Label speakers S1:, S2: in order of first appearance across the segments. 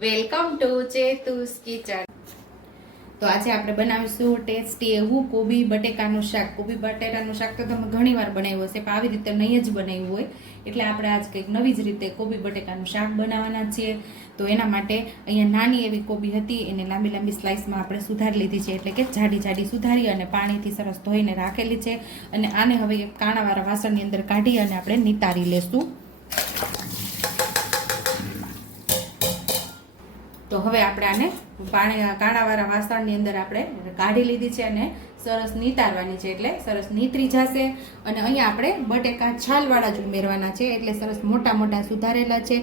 S1: Welcome to ચેતુસ kitchen. તો આજે આપણે બનાવીશું ટેસ્ટી એવું કોબી બટેકાનું શાક. કોબી બટેટાનું શાક તો તમે ઘણી વાર બનાવ્યું હશે, પણ આવી રીતે નહીં જ બનાવ્યું હોય. એટલે આપણે આજ કંઈક નવી જ રીતે કોબી બટેકાનું શાક બનાવવાના છીએ. તો એના માટે અહીંયા નાની એવી કોબી હતી, એને લાંબી લાંબી સ્લાઇસમાં આપણે સુધારી લીધી છે. એટલે કે જાડી જાડી સુધારી અને પાણીથી સરસ ધોઈને રાખેલી છે. અને આને હવે કાણાવાળા વાસણની અંદર કાઢી અને આપણે નિતારી લેશું. તો હવે આપણે આને પાણી, કાણાવાળા વાસણની અંદર આપણે કાઢી લીધી છે અને સરસ નીતારવાની છે એટલે સરસ નીતરી જશે. અને અહીંયા આપણે બટેકા છાલવાળા જ ઉમેરવાના છે એટલે સરસ મોટા મોટા સુધારેલા છે.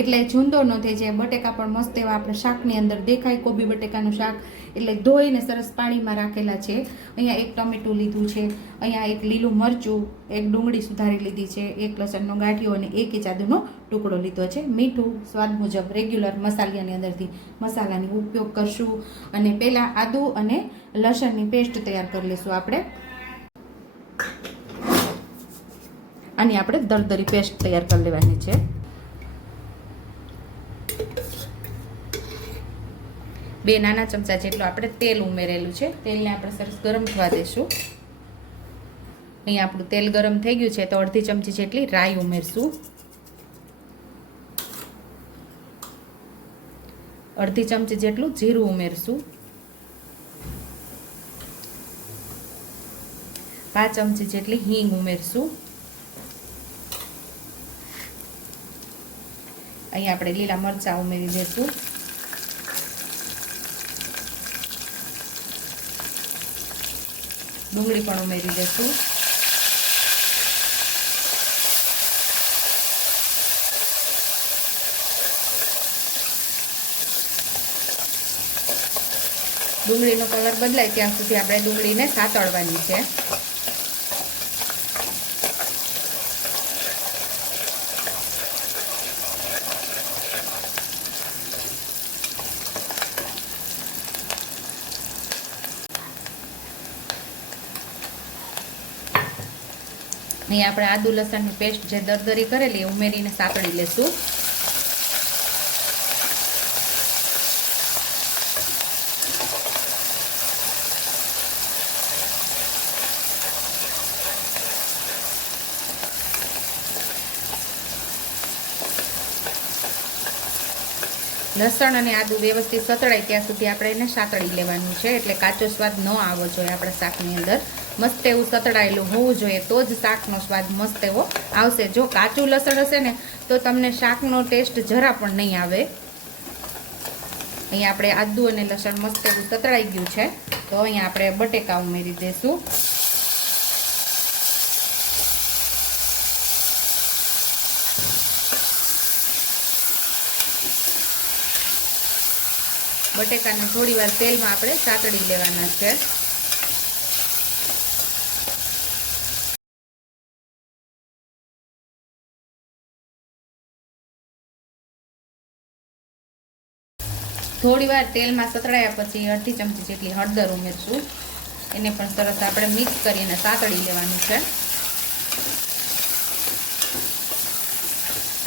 S1: એટલે જૂંદો ન થઈ જાય. બટેકા પણ મસ્ત એવા આપણે શાકની અંદર દેખાય. કોબી બટેકાનું શાક એટલે ધોઈને સરસ પાણીમાં રાખેલા છે. અહીંયા એક ટમેટું લીધું છે, અહીંયા એક લીલું મરચું, એક ડુંગળી સુધારી લીધી છે, એક લસણનો ગાંઠિયો અને એક ઇંચ આદુનો ટુકડો લીધો છે. મીઠું સ્વાદ મુજબ રેગ્યુલર મસાલાની અંદરથી મસાલાની ઉપયોગ કરશું. અને પહેલાં આદુ અને લસણની પેસ્ટ તૈયાર કરી લઈશું આપણે. આની આપણે દરદરી પેસ્ટ તૈયાર કરી લેવાની છે. બે નાના ચમચા જેટલું આપણે તેલ ઉમેરેલું છે. તેલને આપણે સરસ ગરમ થવા દઈશું અહીંયા આપણું તેલ ગરમ થઈ ગયું છે તો અડધી ચમચી જેટલી રાઈ ઉમેરશું. અડધી ચમચી જેટલું જીરું ઉમેરશું. પાંચ ચમચી જેટલી હિંગ ઉમેરશું. અહીંયા આપણે લીલા મરચાં ઉમેરી દઈશું ડુંગળી પણ ઉમેરી દઈશું ડુંગળીનો કલર બદલાય ત્યાં સુધી આપણે ડુંગળીને સાતળવાની છે. અહીં આપણે આદુ લસણની પેસ્ટ જે દરદરી કરેલી એ ઉમેરીને સાતળી લેશું. લસણ અને આદુ વ્યવસ્થિત સતળાય ત્યાં સુધી આપણે એને સાતળી લેવાનું છે. એટલે કાચો સ્વાદ ન આવવો જોઈએ આપણા શાકની અંદર. મસ્ત એવું સતળાયેલું હોવું જોઈએ તો જ શાકનો સ્વાદ મસ્ત એવો આવશે. જો કાચું લસણ હશે ને, તો તમને શાકનો ટેસ્ટ જરા પણ નહીં આવે. અહીંયા આપણે આદુ અને લસણ મસ્ત એવું સતળાઈ ગયું છે. તો અહીંયા આપણે બટેકા ઉમેરી દઈશું બટેકાને થોડી વાર તેલમાં આપણે સાતળી લેવાના છે. થોડી વાર તેલમાં સતળાયા પછી અડધી ચમચી જેટલી હળદર ઉમેરશું. એને પણ સરસ આપણે મિક્સ કરીને સાતળી લેવાનું છે.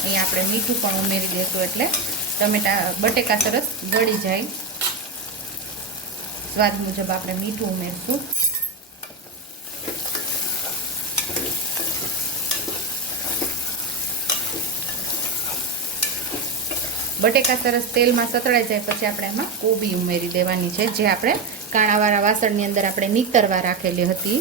S1: અહીં આપણે મીઠું પણ ઉમેરી દઈશું એટલે ટમેટા, બટેકા સરસ ગળી જાય. સ્વાદ મુજબ આપણે મીઠું ઉમેરશું. બટેકા સરસ તેલમાં સતળાઈ જાય પછી આપણે એમાં કોબી ઉમેરી દેવાની છે, જે આપણે કાણાવાળા વાસણની અંદર આપણે નીતરવા રાખેલી હતી.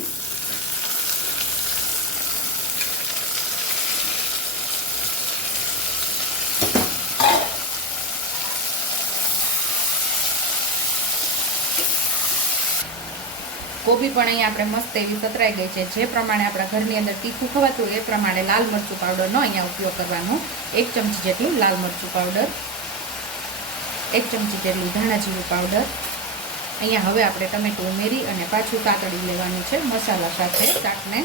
S1: કોબી પણ અહીંયા આપણે મસ્ત એવી સતરાઈ ગઈ છે. જે પ્રમાણે આપણા ઘરની અંદર તીખું ખવાતું એ પ્રમાણે લાલ મરચું પાવડરનો અહીંયા ઉપયોગ કરવાનો. એક ચમચી જેટલું લાલ મરચું પાવડર, એક ચમચી જેટલું ધાણા જીરું પાવડર. અહીંયા હવે આપણે ટમેટું ઉમેરી અને પાછું કાતડી લેવાનું છે મસાલા સાથે શાકને.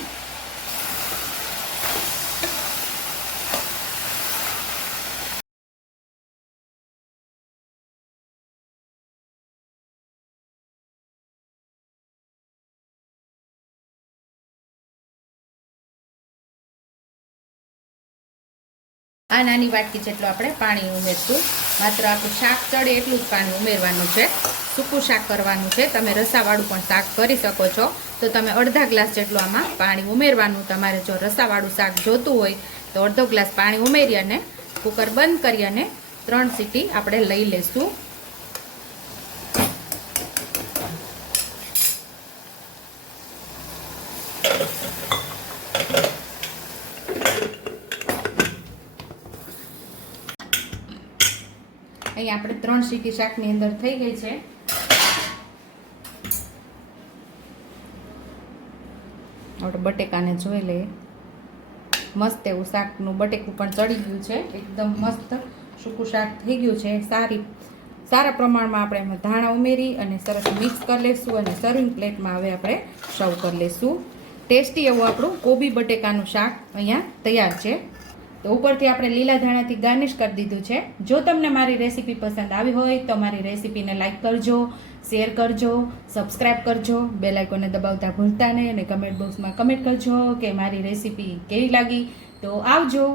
S1: આ નાની વાટકી જેટલું આપણે પાણી ઉમેરશું. માત્ર આપણું શાક ચડે એટલું જ પાણી ઉમેરવાનું છે. સૂકું શાક કરવાનું છે. તમે રસાવાળું પણ શાક કરી શકો છો. તો તમે અડધા ગ્લાસ જેટલું આમાં પાણી ઉમેરવાનું. તમારે જો રસાવાળું શાક જોતું હોય, તો અડધો ગ્લાસ પાણી ઉમેરી અને કુકર બંધ કરી અને ત્રણ સીટી આપણે લઈ લેશું. અહીં આપણે ત્રણ સીટી શાકની અંદર થઈ ગઈ છે. આપણે બટેકાને જોઈ લઈએ. મસ્ત એવું શાકનું બટેકું પણ ચડી ગયું છે. એકદમ મસ્ત સૂકું શાક થઈ ગયું છે. સારી, સારા પ્રમાણમાં આપણે એમાં ધાણા ઉમેરી અને સરસ મિક્સ કરી લેશું અને સર્વિંગ પ્લેટમાં હવે આપણે સર્વ કરી લેશું. ટેસ્ટી એવું આપણું કોબી બટેકાનું શાક અહીંયા તૈયાર છે. તો ઉપરથી આપણે લીલા ધાણાથી ગાર્નિશ કરી દીધું છે. જો તમને મારી રેસીપી પસંદ આવી હોય તો મારી રેસીપીને લાઇક કરજો, શેર કરજો, સબસ્ક્રાઇબ કરજો, બેલ આઇકોને દબાવતા ભૂલતા નહીં અને કમેન્ટ બોક્સમાં કમેન્ટ કરજો કે મારી રેસીપી કેવી લાગી. તો આવજો.